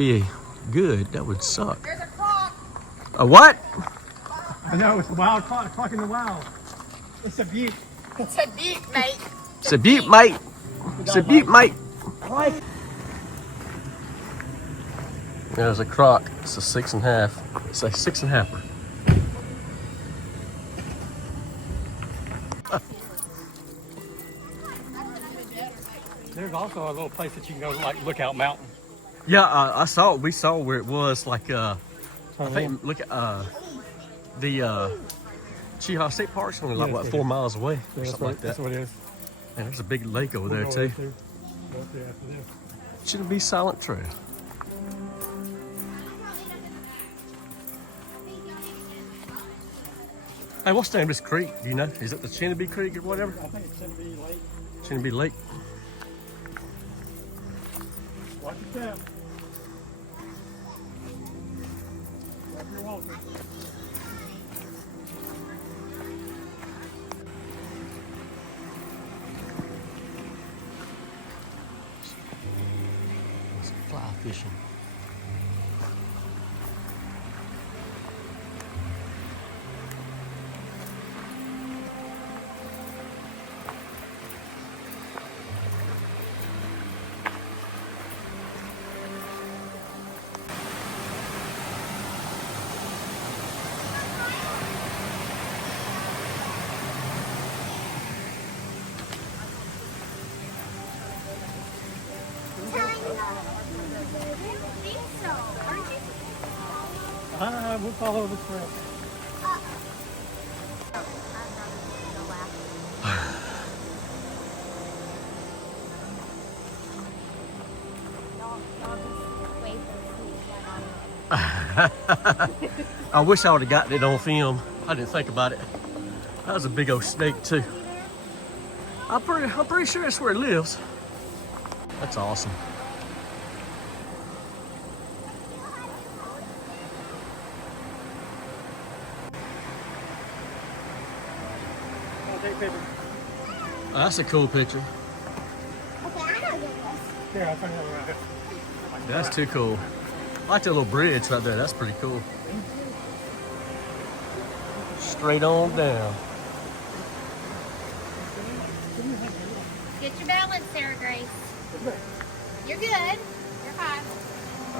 be good. That would suck. There's a clock. A what? I know, it's a wild clock, clock in the wild. It's a butte. It's a butte, mate. It's a butte, mate. It's a butte, mate. There's a croc. It's a 6.5. It's a 6.5er. There's also a little place that you can go to, like Lookout Mountain. Yeah, I saw it. We saw where it was. Like, I think, look at the Cheaha State Park's only like, what, 4 miles away or something like that. That's what it is. And there's a big lake over there, too. Shouldn't be Silent Trail. Hey, what's the name of this creek? Do you know? Is it the Cheaha Creek or whatever? I think it's Cheaha Lake. Cheaha Lake. Watch your step. Watch your walking. It's fly fishing. We'll follow the trail. I wish I would have gotten it on film. I didn't think about it. That was a big old snake too. I'm pretty sure that's where it lives. That's awesome. Oh, that's a cool picture. Okay, I know this. Yeah, I'll find out around here. That's too cool. I like that little bridge right there. That's pretty cool. Straight on down. Get your balance, Sarah Grace. You're good. You're fine.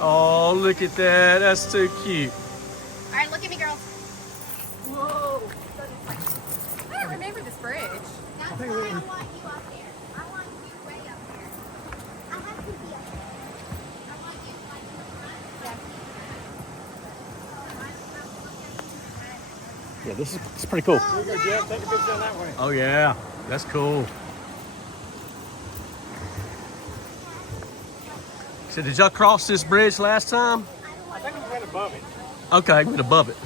Oh, look at that. That's too cute. All right, look at me, girls. Whoa. I don't remember this bridge. That's why I want you up there. I want you way up there. I have to be up there. I want you like in the front. Yeah, this is it's pretty cool. Here you go, Jeff. Take a picture down that way. Oh yeah, that's cool. So did y'all cross this bridge last time? I think we went above it. Okay, went above it.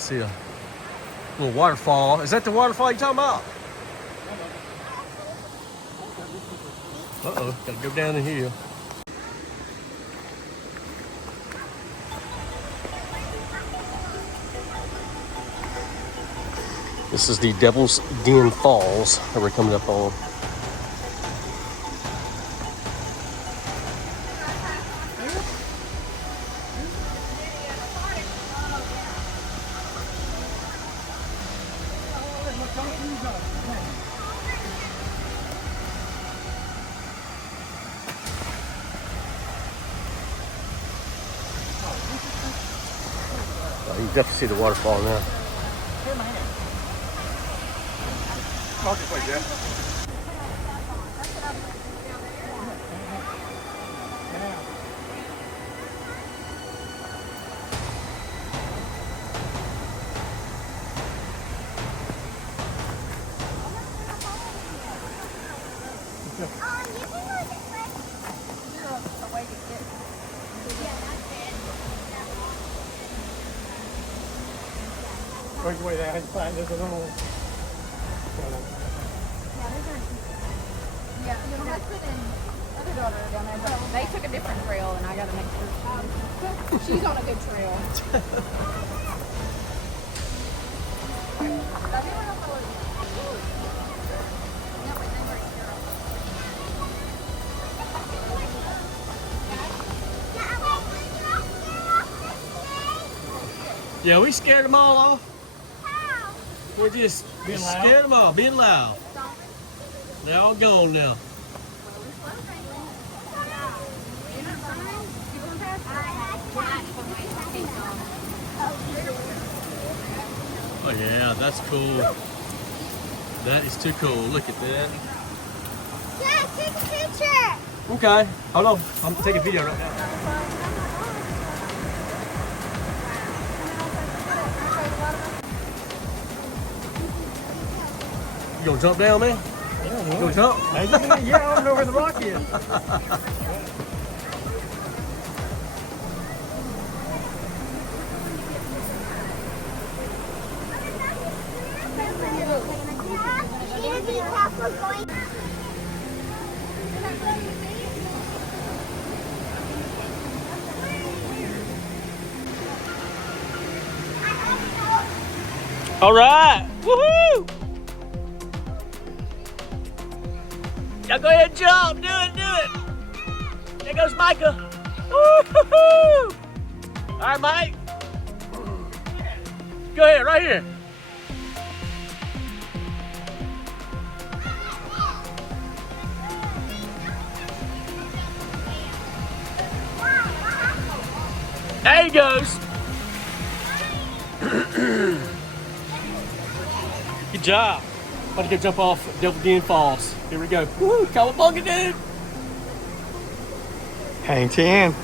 See a little waterfall. Is that the waterfall you're talking about? Uh-oh, gotta go down the hill. This is the Devil's Den Falls that we're coming up on. You can definitely see the waterfall now. Walk this way, Jeff. Work your way down and find there's a little. Yeah, your husband and other daughter are down there, but they took a different trail, and I got to make sure she's on a good trail. Yeah, we scared them all off. How? We're just Being loud? scared them all, being loud. They're all gone now. Oh yeah, that's cool. That is too cool. Look at that. Dad, take a picture. Okay, hold on. I'm taking a video right now. You gonna jump down, man? You gonna jump? Yeah, I don't know where the rock is. All right, woohoo! Y'all go ahead and jump, do it. There goes Micah. Woohoo! All right, Mike. Go ahead, right here. There he goes. Good job. About to go jump off Devil Den Falls. Here we go. Woo, cowabunga, dude. Hang 10.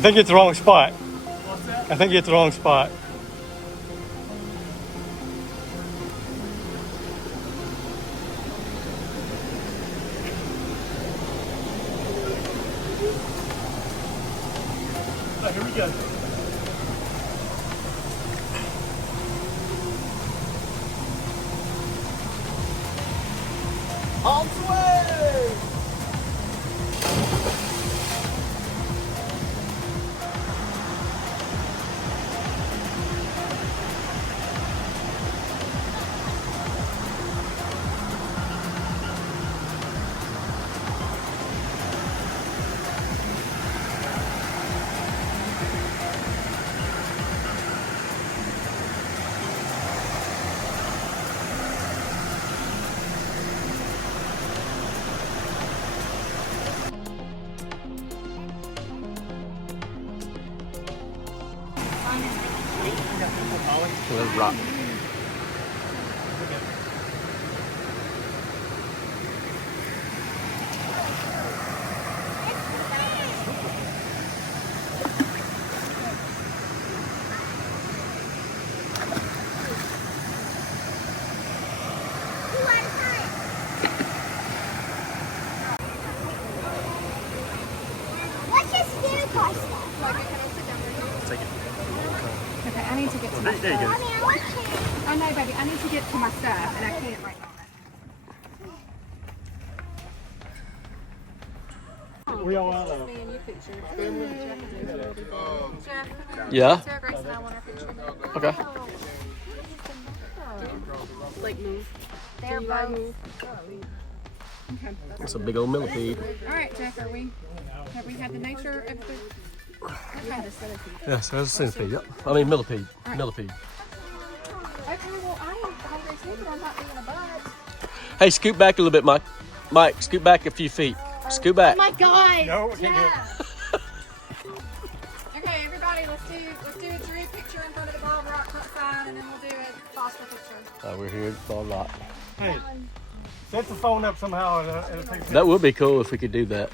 I think you're at the wrong spot. What's that? I think you're at the wrong spot. Oh, here we go. On the way! Let's rock. What's your scooter cost? Take it. Okay, I need to get to my There you go. Mommy, I want to. Oh no, baby, I need to get to my stuff, and I can't right now. We all out of. Yeah? Sarah Grace and I want our picture. Okay. Like move. They're both. Okay. That's a big old millipede. All right, Jeff, have we had the nature of the... Okay. Yes, there's a centipede. Yep. I mean millipede. Millipede. Okay, well, I am hungry too, but I'm not being a butt. Hey, scoot back a little bit, Mike. Mike, scoot back a few feet. Scoot back. Oh my God. No, we can't get Okay, everybody, let's do a Drew picture in front of the Bald Rock front side, and then we'll do a Foster picture. We're here at Bald Rock. Hey, set the phone up somehow and it'll take That would be cool if we could do that.